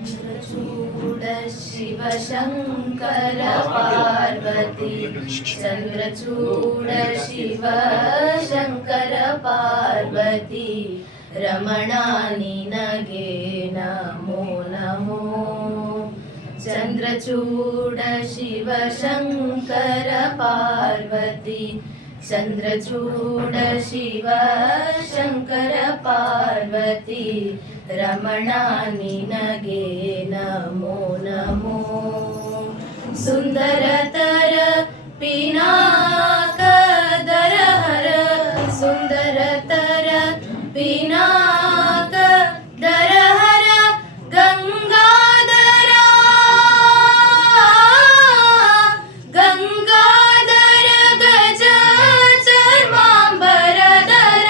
चन्द्रचूड शिव शङ्कर पार्वती चन्द्रचूड शिव शङ्कर पार्वती रमणा निनगे नमो नमो चन्द्रचूड शिव शङ्कर पार्वती चन्द्रचूड शिव शङ्कर पार्वती रमणा निनगे नमो नमो सुन्दरतर पिनाकदर हर सुन्दरतर पिनाकदर हर गङ्गाधरा गङ्गाधर गज चर्माम्बरधर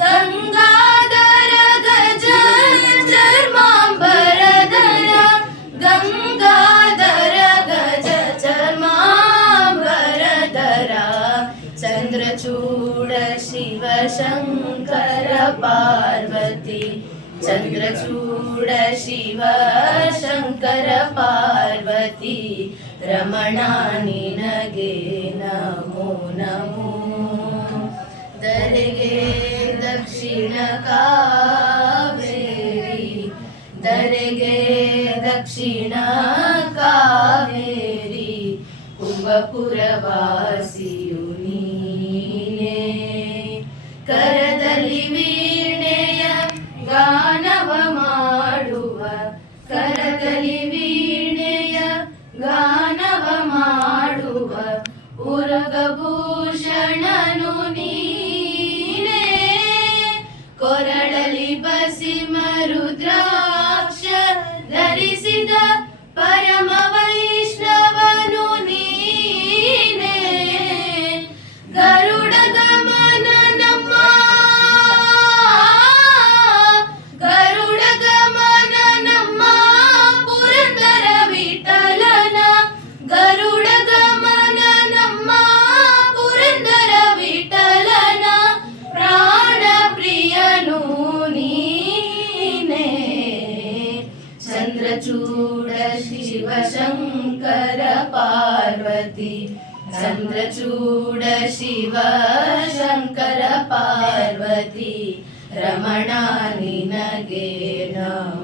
गङ्गाधर गज चर्माम्बरधर गङ्गाधर गज चर्माम्बरधर चन्द्रचूड शिव शङ्कर पार्वती चन्द्रचूड शिव शङ्कर पार्वती रमणा निनगे नमो नमो दरेगे दक्षिण कावेरी दरेगे दक्षिण कावेरी कुंभपुरवासियु ನೀನೇ ಕರದಲ್ಲಿ ವೀಣೆಯ ಗಾನವ ಮಾಡುವ ಕರದಲ್ಲಿ ವೀಣೆಯ ಗಾನವ ಮಾಡುವ ಉರಗಭೂಷಣನು ನೀನೇ ಕೊರಳಲಿ ಬಸಿಮ ರುದ್ರಾಕ್ಷ ಧರಿಸಿದ ಪರಮ ವೈಷ್ಣವನು ನೀನೇ ಗರುಡ ಗಮನ ನಮ್ಮ ಗರುಡ ಗಮನ ನಮ್ಮ ಪುರಂದರ ವಿಠಲನ ಗರುಡ ಗಮನ ನಮ್ಮ ಪುರಂದರ ವಿಠಲನ ಪ್ರಾಣ ಪ್ರಿಯನು ನೀನೇ ಚಂದ್ರಚೂಡ ಶಿವ ಶಂಕರ ಪಾರ್ವತಿ ಚಂದ್ರಚೂಡ ಶಿವ ಶಂಕರ ಪಾರ್ವತಿ ರಮಣಾ ನಿನಗೆ ನಮೋ